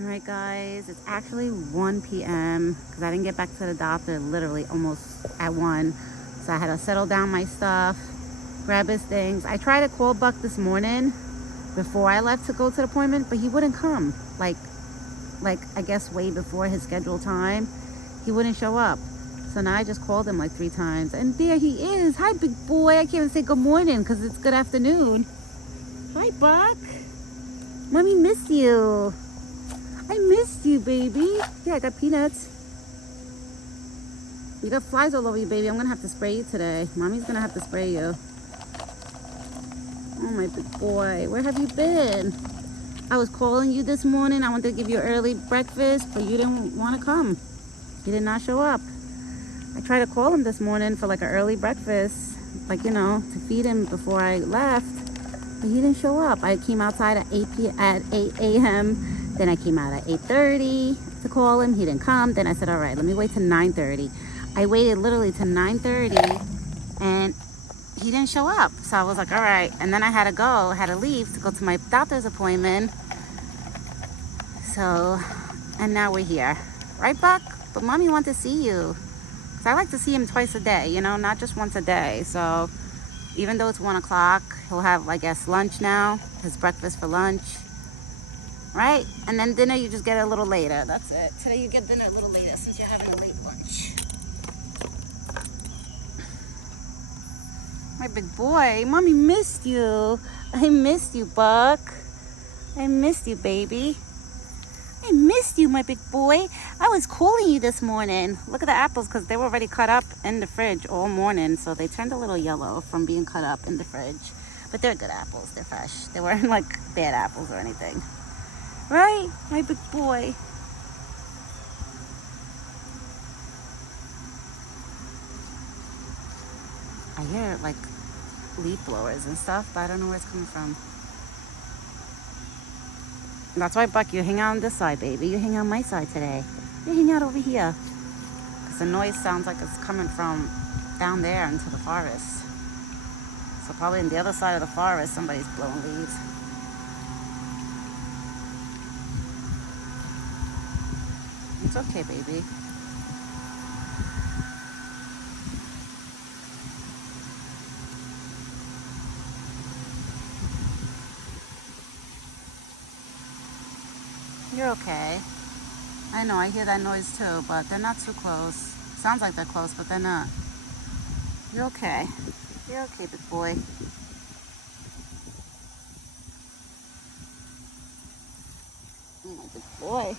All right, guys, it's actually 1 p.m. because I didn't get back to the doctor literally almost at 1. So I had to settle down my stuff, grab his things. I tried to call Buck this morning before I left to go to the appointment, but he wouldn't come. Like I guess way before his scheduled time, he wouldn't show up. So now I just called him like 3 times, and there he is. Hi, big boy. I can't even say good morning because it's good afternoon. Hi, Buck. Mommy missed you. I missed you, baby. Yeah, I got peanuts. You got flies all over you, baby. I'm gonna have to spray you today. Mommy's gonna have to spray you. Oh, my big boy. Where have you been? I was calling you this morning. I wanted to give you early breakfast, but you didn't want to come. You did not show up. I tried to call him this morning for like an early breakfast, like, you know, to feed him before I left, but he didn't show up. I came outside at 8 a.m. Then I came out at 8:30 to call him. He didn't come. Then I said, all right, let me wait till 9:30. I waited literally till 9:30 and he didn't show up. So I was like, all right. And then I had to leave to go to my doctor's appointment. So, and now we're here. Right, Buck? But Mommy wants to see you. So I like to see him twice a day, you know, not just once a day. So even though it's 1 o'clock, he'll have, I guess, lunch now, his breakfast for lunch. Right? And then dinner, you just get it a little later. That's it. Today you get dinner a little later since you're having a late lunch. My big boy, Mommy missed you. I missed you, Buck. I missed you, baby. I missed you, my big boy. I was calling you this morning. Look at the apples because they were already cut up in the fridge all morning. So they turned a little yellow from being cut up in the fridge. But they're good apples. They're fresh. They weren't like bad apples or anything. Right, my big boy? I hear like leaf blowers and stuff, but I don't know where it's coming from. And that's why, Buck, you hang out on this side, baby. You hang out on my side today. You hang out over here. Because the noise sounds like it's coming from down there into the forest. So probably on the other side of the forest, somebody's blowing leaves. It's okay, baby. You're okay. I know, I hear that noise too, but they're not too close. Sounds like they're close, but they're not. You're okay. You're okay, big boy. Oh, my big boy.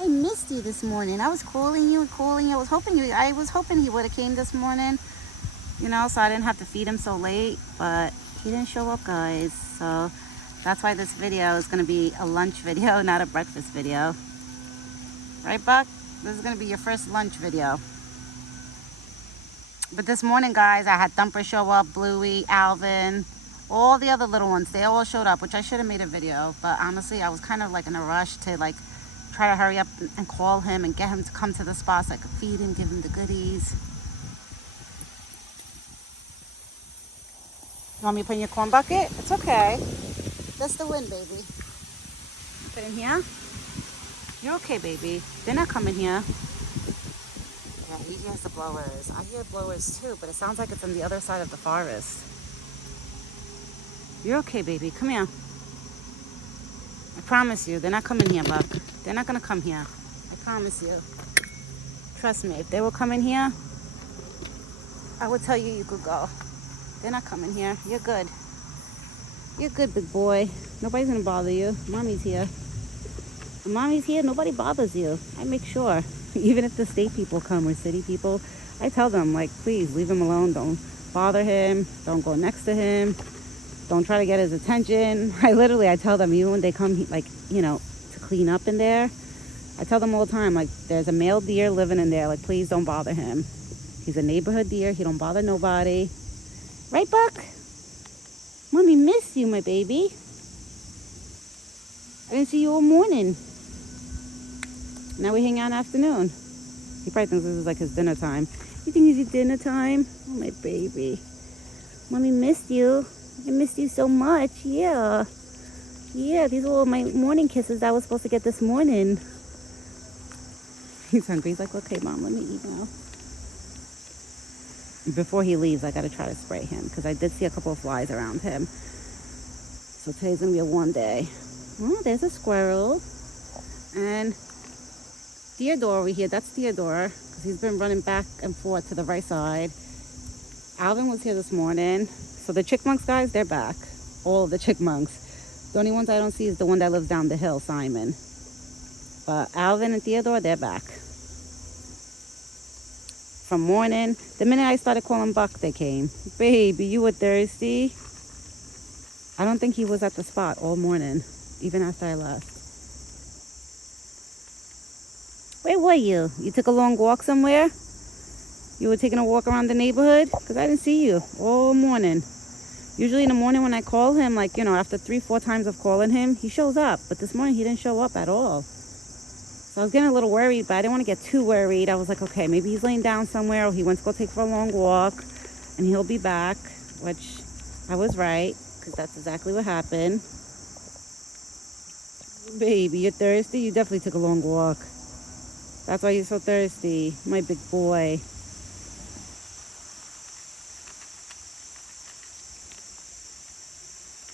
I missed you this morning. I was calling you and calling you. I was hoping he would have came this morning, you know, so I didn't have to feed him so late, but he didn't show up, guys. So that's why this video is going to be a lunch video, not a breakfast video. Right, Buck? This is going to be your first lunch video. But this morning, guys, I had Thumper show up, Bluey, Alvin, all the other little ones. They all showed up, which I should have made a video. But honestly, I was kind of like in a rush to like try to hurry up and call him and get him to come to the spot so I could feed him, give him the goodies. You want me to put in your corn bucket? It's okay. That's the wind, baby. Put in here. You're okay, baby. They're not coming here. Yeah, he hears the blowers. I hear blowers too, but it sounds like it's on the other side of the forest. You're okay, baby. Come here. I promise you, they're not coming here, Buck. They're not gonna come here. I promise you. Trust me, if they were coming here, I would tell you you could go. They're not coming here. You're good. You're good, big boy. Nobody's gonna bother you. Mommy's here. When Mommy's here, nobody bothers you. I make sure. Even if the state people come or city people, I tell them, like, please leave him alone. Don't bother him. Don't go next to him. Don't try to get his attention. I tell them, even when they come, like, you know, to clean up in there, I tell them all the time, like, there's a male deer living in there. Like, please don't bother him. He's a neighborhood deer. He don't bother nobody. Right, Buck? Mommy missed you, my baby. I didn't see you all morning. Now we hang out in the afternoon. He probably thinks this is like his dinner time. You think it's your dinner time? Oh, my baby. Mommy missed you. I missed you so much. Yeah. Yeah, these are all my morning kisses that I was supposed to get this morning. He's hungry. He's like, okay, Mom, let me eat now. Before he leaves, I got to try to spray him because I did see a couple of flies around him. So today's going to be a warm day. Oh, there's a squirrel. And Theodore over here, that's Theodore because he's been running back and forth to the right side. Alvin was here this morning. So the chickmunks, guys, they're back. All of the chickmunks. The only ones I don't see is the one that lives down the hill, Simon. But Alvin and Theodore, they're back. From morning, the minute I started calling Buck, they came. Baby, you were thirsty? I don't think he was at the spot all morning, even after I left. Where were you? You took a long walk somewhere? You were taking a walk around the neighborhood? Because I didn't see you all morning. Usually in the morning when I call him, like, you know, after 3-4 times of calling him, he shows up. But this morning he didn't show up at all. So I was getting a little worried, but I didn't want to get too worried. I was like, okay, maybe he's laying down somewhere or he went to go take for a long walk and he'll be back, which I was right because that's exactly what happened. Baby, you're thirsty? You definitely took a long walk. That's why you're so thirsty, my big boy.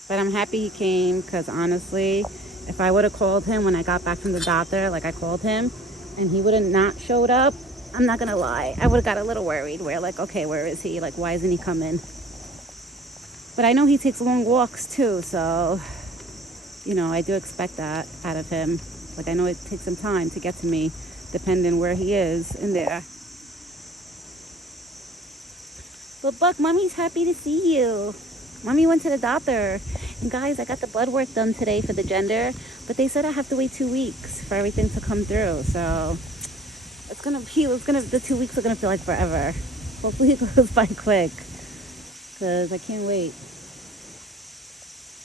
But I'm happy he came because honestly, if I would have called him when I got back from the doctor, like I called him, and he would have not showed up, I'm not going to lie, I would have got a little worried. Where like, okay, where is he? Like, why isn't he coming? But I know he takes long walks too, so, you know, I do expect that out of him. Like, I know it takes some time to get to me, depending where he is in there. But Buck, Mommy's happy to see you. Mommy went to the doctor. And guys, I got the blood work done today for the gender, but they said I have to wait 2 weeks for everything to come through. So the 2 weeks are gonna feel like forever. Hopefully it goes by quick, because I can't wait.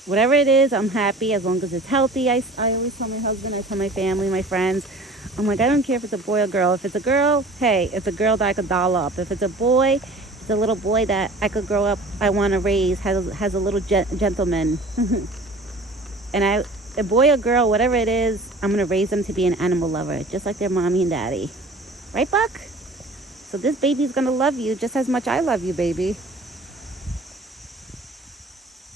Whatever it is, I'm happy as long as it's healthy. I always tell my husband, I tell my family, my friends, I'm like, I don't care if it's a boy or girl. If it's a girl, hey, it's a girl that I could doll up. If it's a boy, it's a little boy that I could grow up, I want to raise, has a little gentleman. And a boy or girl, whatever it is, I'm going to raise them to be an animal lover, just like their mommy and daddy. Right, Buck? So this baby's going to love you just as much I love you, baby.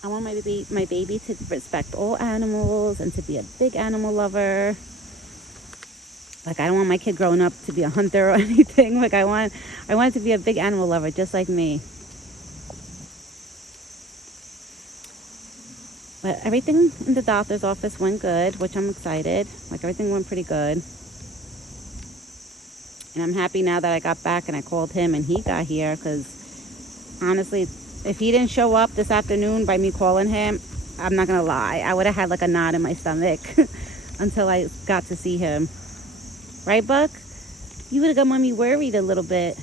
I want my baby to respect all animals and to be a big animal lover. Like, I don't want my kid growing up to be a hunter or anything. Like, I want it to be a big animal lover, just like me. But everything in the doctor's office went good, which I'm excited. Like, everything went pretty good. And I'm happy now that I got back and I called him and he got here, because honestly, if he didn't show up this afternoon by me calling him, I'm not going to lie, I would have had like a knot in my stomach until I got to see him. Right, Buck? You would have got Mommy worried a little bit.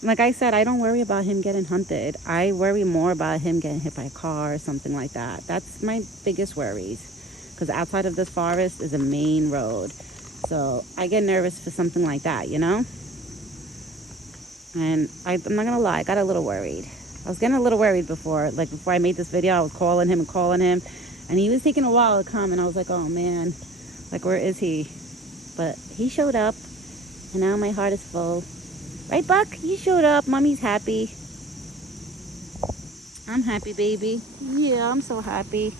Like I said, I don't worry about him getting hunted. I worry more about him getting hit by a car or something like that. That's my biggest worries. Because outside of this forest is a main road. So I get nervous for something like that, you know? And I'm not going to lie, I got a little worried. I was getting a little worried before. Like, before I made this video, I was calling him. And he was taking a while to come. And I was like, oh, man. Like, where is he? But he showed up. And now my heart is full. Right, Buck? You showed up. Mommy's happy. I'm happy, baby. Yeah, I'm so happy.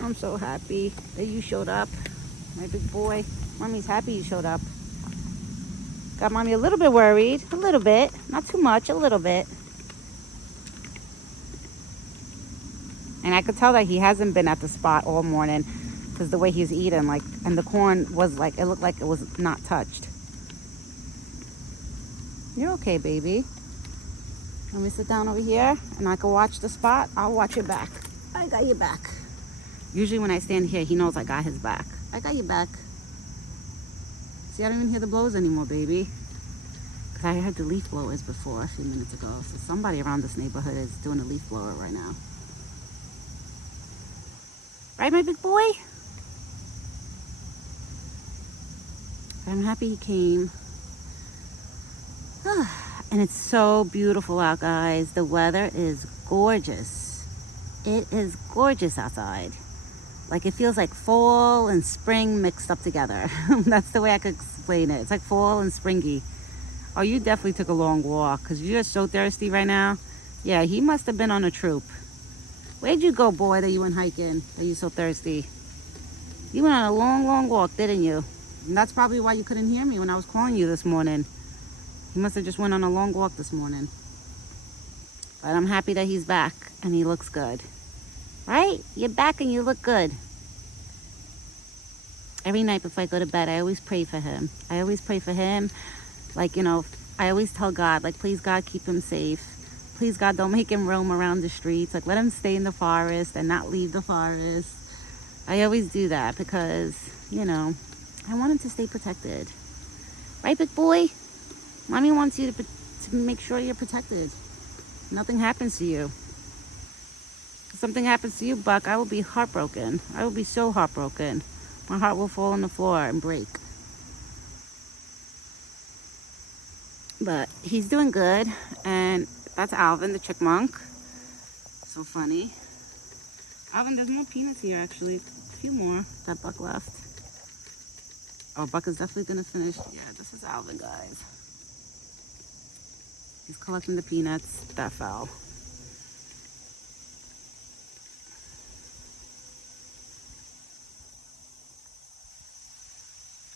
I'm so happy that you showed up. My big boy. Mommy's happy you showed up. Got Mommy a little bit worried. A little bit. Not too much. A little bit. And I could tell that he hasn't been at the spot all morning, because the way he's eating, like, and the corn was like, it looked like it was not touched. You're okay, baby. Let me sit down over here and I can watch the spot. I'll watch your back. I got your back. Usually when I stand here, he knows I got his back. I got your back. See, I don't even hear the blows anymore, baby. Because I heard the leaf blowers before a few minutes ago. So somebody around this neighborhood is doing a leaf blower right now. Right, my big boy? I'm happy he came. And it's so beautiful out, guys. The weather is gorgeous. It is gorgeous outside. Like it feels like fall and spring mixed up together. That's the way I could explain it. It's like fall and springy. Oh, you definitely took a long walk because you're so thirsty right now. Yeah, he must have been on a troop. Where'd you go, boy, that you went hiking, that you so thirsty? You went on a long, long walk, didn't you? And that's probably why you couldn't hear me when I was calling you this morning. He must have just went on a long walk this morning. But I'm happy that he's back and he looks good. Right? You're back and you look good. Every night before I go to bed, I always pray for him. I always pray for him. Like, you know, I always tell God, like, please, God, keep him safe. Please, God, don't make him roam around the streets. Like, let him stay in the forest and not leave the forest. I always do that because, you know, I want him to stay protected. Right, big boy? Mommy wants you to make sure you're protected. Nothing happens to you. If something happens to you, Buck, I will be heartbroken. I will be so heartbroken. My heart will fall on the floor and break. But he's doing good. And that's Alvin, the chipmunk. So funny. Alvin, there's more peanuts here, actually. A few more that Buck left. Oh, Buck is definitely going to finish. Yeah, this is Alvin, guys. He's collecting the peanuts that fell.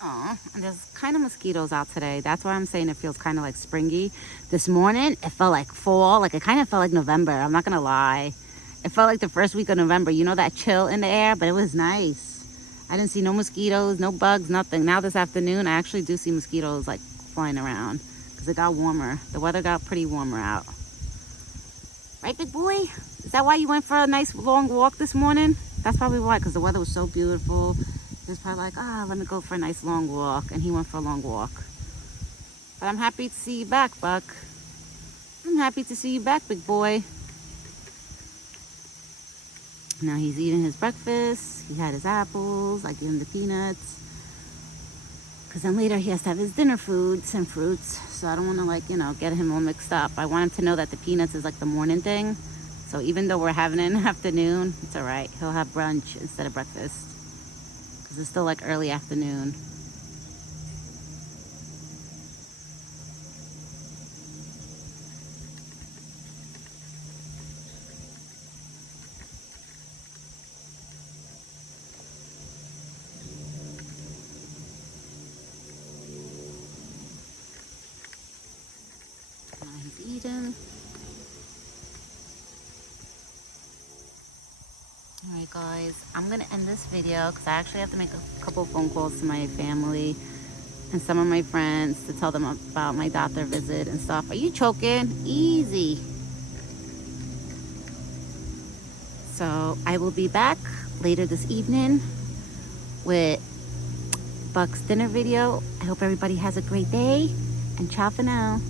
Oh, and there's kind of mosquitoes out today. That's why I'm saying it feels kind of like springy. This morning, it felt like fall. Like, it kind of felt like November. I'm not going to lie. It felt like the first week of November. You know, that chill in the air, but it was nice. I didn't see no mosquitoes, no bugs, nothing. Now this afternoon, I actually do see mosquitoes, like, flying around because it got warmer. The weather got pretty warmer out. Right, big boy? Is that why you went for a nice long walk this morning? That's probably why, because the weather was so beautiful. He was probably like, let me go for a nice long walk. And he went for a long walk. But I'm happy to see you back, Buck. I'm happy to see you back, big boy. Now he's eating his breakfast. He had his apples. I gave him the peanuts. Because then later he has to have his dinner foods and fruits. So I don't want to, like, you know, get him all mixed up. I want him to know that the peanuts is like the morning thing. So even though we're having it in the afternoon, it's all right. He'll have brunch instead of breakfast. Because it's still like early afternoon. Now he's eating. Alright guys, I'm going to end this video because I actually have to make a couple phone calls to my family and some of my friends to tell them about my doctor visit and stuff. Are you choking? Easy. So I will be back later this evening with Buck's dinner video. I hope everybody has a great day and ciao for now.